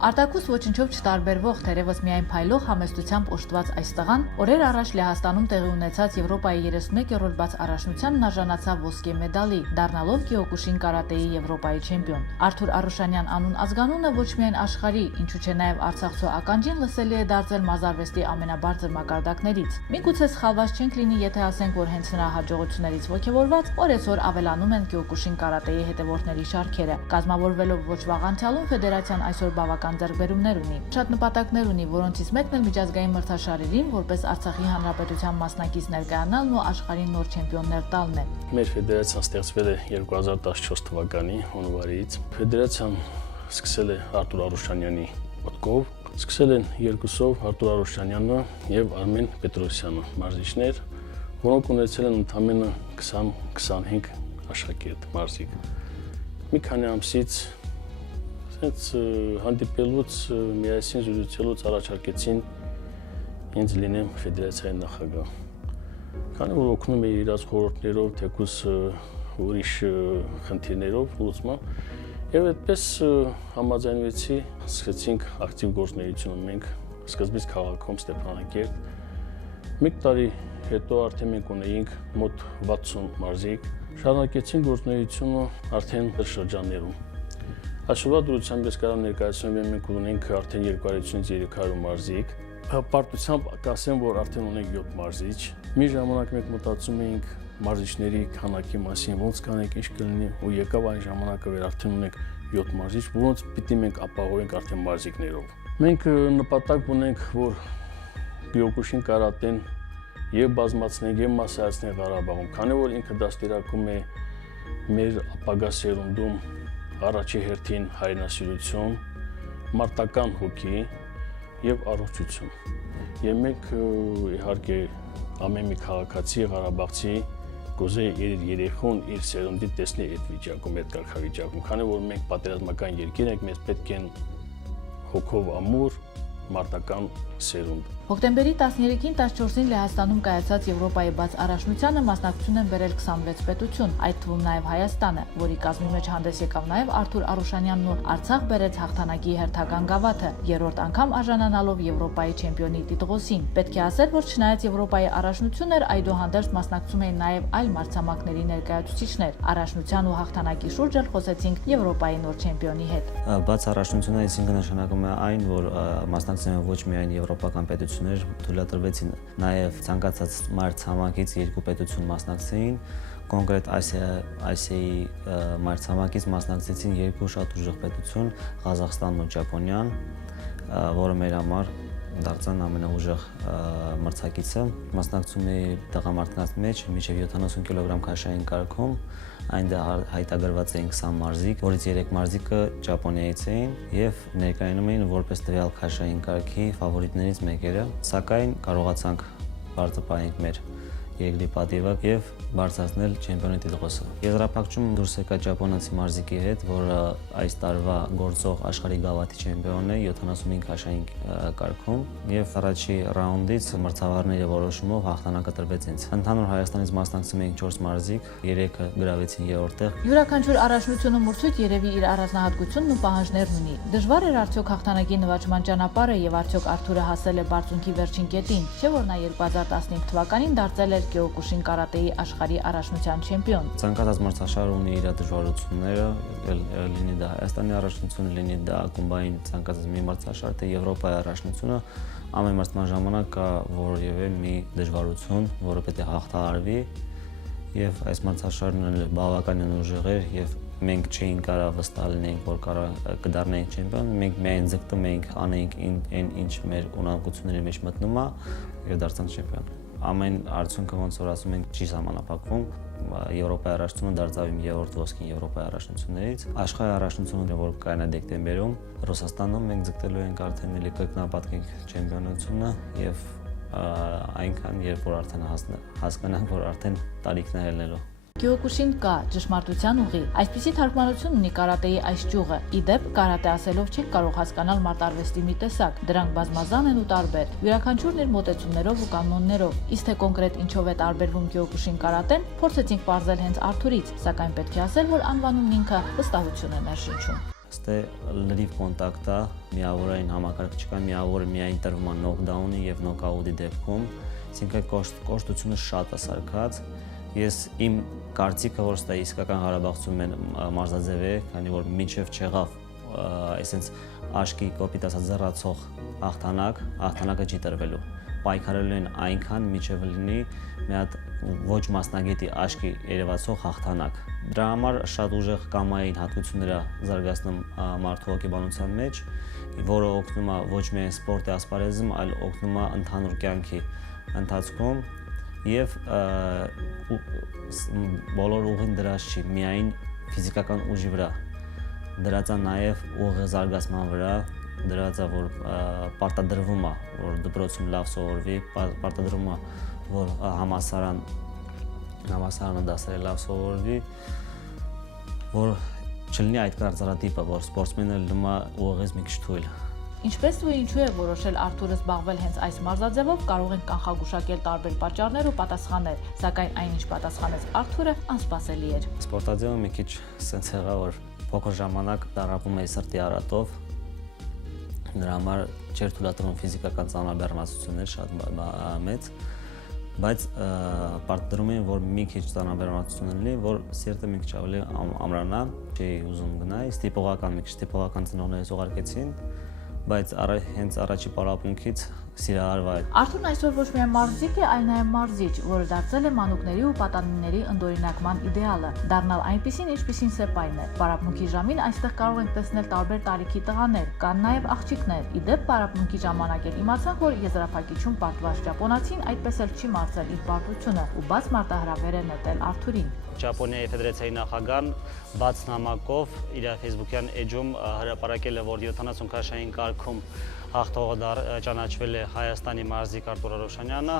Արտակուս ոչնչով չտարբերվող, թերևս միայն փայլող համեստությամբ օժտված այս տղան օրեր առաջ Լեհաստանում տեղի ունեցած Եվրոպայի 31-րդ բաց առաջնությանն արժանացավ ոսկե մեդալի, դառնալով կիոկուշին-կարատեի Եվրոպայի չեմպիոն։ Արթուր Արուշանյան անուն ազգանունը ոչ միայն աշխարհի, ինչու չէ նաև արցախցու ականջին լսելի է դարձել մազարվեստի ամենաբարձր մակարդակներից։ Միգուցե սխալված չենք լինի, եթե ասենք, որ հենց նրա հաջողություններից ոգևորված օրեցօր ավելանում են կիոկուշին-կարատեի հետևորդների շարքերը։ Կազմավորվելով ոչ վաղ անցյալում ֆեդերացիան այսօր բավական ձեռքբերումներ ունի։ Շատ նպատակներ ունի, որոնցից մեկն էլ միջազգային մրցաշարերին որպես Արցախի հանրապետության մասնակից ներկայանալն ու աշխարհին նոր չեմպիոններ տալն է։ Մեր ֆեդերացիան ստեղծվել է 2014 թվականի հունվարից։ Ֆեդերացիան սկսել է Артур Арушаняни մտքով, սկսել են երկուսով Артур Арушаняна եւ Արմեն Պետրոսյանը, մարզիչներ, որոնք ունեցել են ընդամենը 20-25 աշակերտ մարզիկ։ Մի քանի ամսից հենց հանդիպելուց միասին զրուցելուց առաջարկեցին ինձ լինեմ ֆեդերացիայի նախագահ։ Քանի որ օգնում էի իրաց խորհուրդներով, թեկուզ ուրիշ խնդիրներով լուծման, եւ այդպես համաձայնվեցի, սկսեցինք ակտիվ գործունեություն մենք սկզբից քաղաքում Ստեփանակերտ։ Մեկ տարի հետո արդեն մենք ունեինք մոտ 60 մարզիկ, շարունակեցինք գործունեությունը արդեն շրջաններում։ Այսօրվա դրությամբ ես կարող ներկայացնեմ, մենք ունենք արդեն 200-ից 300 մարզիկ։ Պարտությամբ կասեմ, որ արդեն ունենք 7 մարզիչ։ Մի ժամանակ մենք մտածում էինք մարզիչների քանակի մասին, ոնց կանենք, ինչ կլինի, ու եկավ այն ժամանակը, որ արդեն ունենք 7 մարզիչ, որոնց պիտի մենք ապահովենք արդեն մարզիկներով։ Մենք նպատակ ունենք, որ կիոկուշին-կարատեն եւ բազմացնենք եւ մասսայացնենք Ղարաբաղում, քանի որ ինքը դաստիարակում է մեր ապագա սերունդում առաջի հերթին հայրենասիրություն, մարտական հոգի եւ առողջություն։ Եվ մենք իհարկե ամեն մի քաղաքացի Ղարաբաղցի կուզե իր երեխուն, իր սերունդին տեսնի այդ վիճակում, այդ կարգավիճակում, քանի որ մենք պատերազմական երկիր ենք, մեզ պետք են հոգով ամուր մարտական սերունդ։ Հոկտեմբերի 13-ին 14-ին Լեհաստանում կայացած Եվրոպայի բաց առաջնությանը մասնակցություն են բերել 26 պետություն, այդ թվում նաև Հայաստանը, որի կազմի մեջ հանդես եկավ նաև Arthur Arushanyanն ու Արցախ բերեց հաղթանակի հերթական գավաթը, երրորդ անգամ արժանանալով Եվրոպայի չեմպիոնի տիտղոսին։ Պետք է ասել, որ չնայած Եվրոպայի առաջնությունն էր, այդուհանդերձ մասնակցում էին նաև այլ մրցամակների ներկայացուցիչներ։ Առաջնության ու հաղթանակի շուրջ էլ խոսեցինք Եվրոպայի նոր չեմպիոնի հետ։ Բաց առաջնությունը այսինքն նշանակում է այն, որ մասնակցում են ոչ միայն եվրոպական պետություններ, թույլատրվեցին նաև ցանկացած մրցամակից երկու պետություն մասնակցեին, կոնկրետ Ասիայի մրցամակից մասնակցեցին երկու շատ ուժեղ պետություն, Ղազախստանն ու Ճապոնիան, որը մեր համար դարձան ամենաուժեղ մրցակիցը։ Մասնակցում է տղամարդկանց մեջ մինչև 70 կիլոգրամ քաշային կարգում, այնտեղ հայտագրված էին 20 մարզիկ, որից 3 մարզիկը Ճապոնիայից էին եւ ներկայանում էին որպես տվյալ քաշային կարգի ֆավորիտներից մեկերը, սակայն կարողացանք բարձրացնել մեր երկրի պատիվը եւ բարձրացնել չեմպիոնի տիտղոսը։ Եզրափակում դուրս եկա ճապոնացի մարզիկի հետ, որը այս տարվա գործող աշխարհի գավաթի չեմպիոնն է 75 քաշային կարգում եւ առաջի ռաունդից մրցավարների որոշումով հաղթանակը տրվեց ինձ։ Ընդհանուր Հայաստանից մասնակցում էին 4 մարզիկ, 3-ը գրավեցին երրորդ տեղ։ Յուրաքանչյուր առաջնությունը մրցույթ երևի իր առանձնահատկությունն ու պահանջներն ունի։ Դժվար էր արդյոք հաղթանակի նվաճման ճանապարհը եւ արդյոք Արթուրը հասել է բարձունքի վերջին կետին, չէ՞ որ նա 2015 թվականին դարձել էր կիոկուշին-կարատեի աշխարհի առաջնության չեմպիոն։ Ցանկացած մրցաշար ունի իր դժվարությունները, լինի դա Հայաստանի առաջնությունը, լինի դա ակումբային ցանկացած մի մրցաշար, թե Եվրոպայի առաջնությունը, ամեն մրցման ժամանակ կա որևէ մի դժվարություն, որը պետք է հաղթահարվի, եւ այս մրցաշարն բավականին ուժեղ էր եւ մենք չէինք կարող վստահ լինենք, որ կդառնայինք չեմպիոն, մենք միայն ձգտում էինք անեինք այն ինչ մեր ունակությունների մեջ մտնում է եւ դարձանք չեմպիոն։ Ամեն արդյունքը ոնց որ ասում ենք չի սահմանափակվում, Եվրոպայի առաջնությունը դարձավ իմ երրորդ ոսկին Եվրոպայի առաջնություններից, աշխարհի առաջնությունը, որ կայանա դեկտեմբերում Ռուսաստանում, մենք ձգտելու ենք արդեն էլի կրկնապատկենք չեմպիոնությունը եւ այնքան, երբ որ արդեն հասկանանք, որ արդեն տարիքն է ելնելու։ Կիոկուշին կա, ճշմարտության ուղի։ Այսպիսի թարգմանություն ունի կարատեի այս ճյուղը։ Ի դեպ, կարատե ասելով չեք կարող հասկանալ մարտարվեստի մի տեսակ։ Դրանք բազմազան են ու տարբեր։ Յուրաքանչյուրն իր մոտեցումներով ու կանոններով։ Իսկ թե կոնկրետ ինչով է տարբերվում կիոկուշին-կարատեն, փորձեցինք պարզել հենց Արթուրից, սակայն պետք է ասել, որ անվանումն ինքը վստահություն է ներշնչում։ Ստե լրիվ կոնտակտ է, միավորային համակարգ չկա, միավորը միայն տրվում է նոկդաունի եւ նոկաուտի դեպքում, այսինքն կոշտությունը շատ է սարքած։ Ես իմ կարծիքը, որ ստա իսկական Ղարաբաղցում մարզաձև է, քանի որ մինչև չեղավ այսպես աշկի կոպիտ ասած զռացող հաղթանակը չի տրվելու։ Պայքարելու են այնքան մինչև լինի մի հատ ոչ մասնագետի աշկի երևացող հաղթանակ։ Դրա համար շատ ուժեղ կամային հատկություններ է զարգացնում մարդու հոգեբանության մեջ, որը օգնում է ոչ միայն սպորտի ասպարեզում, այլ օգնում է ընդհանուր կյանքի ընթացքում եւ բոլոր ուղին դրած չի միայն ֆիզիկական ուժի վրա, դրած է նաեւ ուղի զարգացման վրա, դրած է որ պարտադրվում է որ դպրոցում լավ սովորվի, պարտադրվում է որ համասարանը դասերը լավ սովորվի, որ չլինի այդ կարծրատիպը, որ սպորտսմենը լինում է ուղիղ մի քիչ թույլ։ Ինչպես ու ինչու է որոշել Արթուրը զբաղվել հենց այս մարզաձևով, կարող են կանխագուշակել տարբեր պատճառներ ու պատասխաններ, սակայն այնինչ պատասխանեց Արթուրը, անսպասելի էր։ Սպորտաձևը մի քիչ սենց եղավ, որ փոքր ժամանակ տառապում էի սրտի արատով, դրա համար չէր թույլատրվում ֆիզիկական ծանրաբեռնվածություններ շատ մեծ, բայց պարտադրում էին, որ մի քիչ ծանրաբեռնվածություն լինի, որ սիրտը մի քիչ ավելի ամրանա, չէի ուզում գնալ, մի քիչ տիպողական ծնողներս ուղարկեցին, բայց հենց առաջի պարապմունքից սիրահարվա է։ Արթուրն այսօր ոչ միայն մարզիկ է, այլ նաև մարզիչ, որը դարձել է մանուկների ու պատանիների ընդօրինակման իդեալը, դառնալ այնպիսին, ինչպիսին Սեպային է։ Պարապմունքի ժամին այստեղ կարող ենք տեսնել տարբեր տարիքի տղաներ, կան նաև աղջիկներ։ Ի դեպ պարապմունքի ժամանակ էլ իմացանք, որ եզրափակիչում պարտված ճապոնացին այդպես էլ չի մարզել իր պարտությունը ու բաց մարտահրավեր է նետել Արթուրին։ Ճապոնիայի ֆեդերացիայի նախագահան բաց նամակով իր Facebook-յան էջում հրապարակել է, որ 70 քաշային կարգում հաղթողը ճանաչվել է Հայաստանի մարզիկ Артур Арушаняна,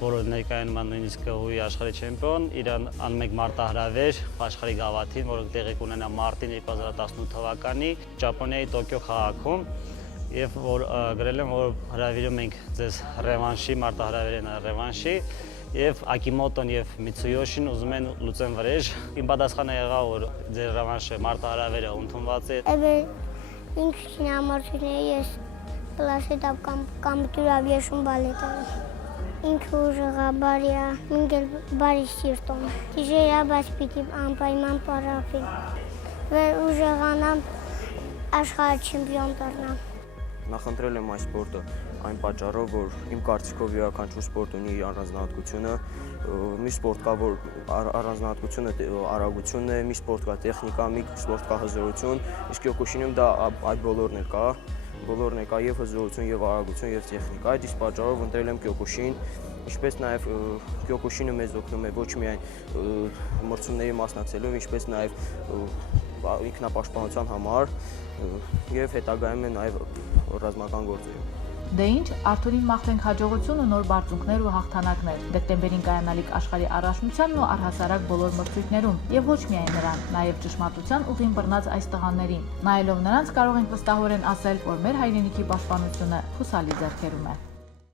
որը ներկայանում է նույնիսկ ՀՈՒ-ի աշխարհի չեմպիոն, իրան անմեկ մարտահրավեր աշխարհի գավաթին, որը տեղի կունենա մարտին 2018 թվականի Ճապոնիայի Տոկիո քաղաքում, եւ որ գրել եմ, որ հրավիրում ենք ձեզ ռևանշի, մարտահրավերին ռևանշի, եւ Ակիմոտոն եւ Միցույոշին ուզում են լուծեն վրեժ։ Իմ պատասխանը եղավ, որ ձեր ռևանշը մարտահրավերը ընդունված է։ Ինքը շինամարտությունների ես կլասի տապ կամ դուրավ եշում բալետարի։ Ինքը ուժղաբար է, ինքել բարի սիրտոն։ Դիժերա բայց պիտի անպայման պարապի։ Վեր ուժղանամ աշխարհի չեմպիոն դառնամ։ Նախընտրել եմ այս սպորտը այն պատճառով, որ իմ կարծիքով յուրաքանչյուր սպորտ ունի իր առանձնահատկությունը, մի սպորտ կա, որ առանձնահատկությունը արագությունն է, մի սպորտ կա տեխնիկա, մի սպորտ կա հզորություն, իսկ կիոկուշինում դա այդ բոլորն է կա եւ հզորություն եւ արագություն եւ տեխնիկա։ Այդ իսկ պատճառով ընտրել եմ կիոկուշին, ինչպես նաեւ կիոկուշինը մեզ օգնում է ոչ միայն մրցումների մասնակցելով, ինչպես նաեւ ինքնապաշտպանության համար եւ հետագայում է նաեւ ռազմական գործերում։ Դե ինչ, Արթուրին մաղթենք հաջողություն ու նոր բարձունքներ ու հաղթանակներ դեկտեմբերին կայանալիք աշխարհի առաջնությանն ու առհասարակ բոլոր մրցույթներում եւ ոչ միայն նրան, նաեւ ճշմարտության ուղին բռնած այս տղաներին։ Նայելով նրանց կարող ենք վստահորեն ասել, որ մեր հայրենիքի պաշտպանությունը հուսալի ձեռքերում է։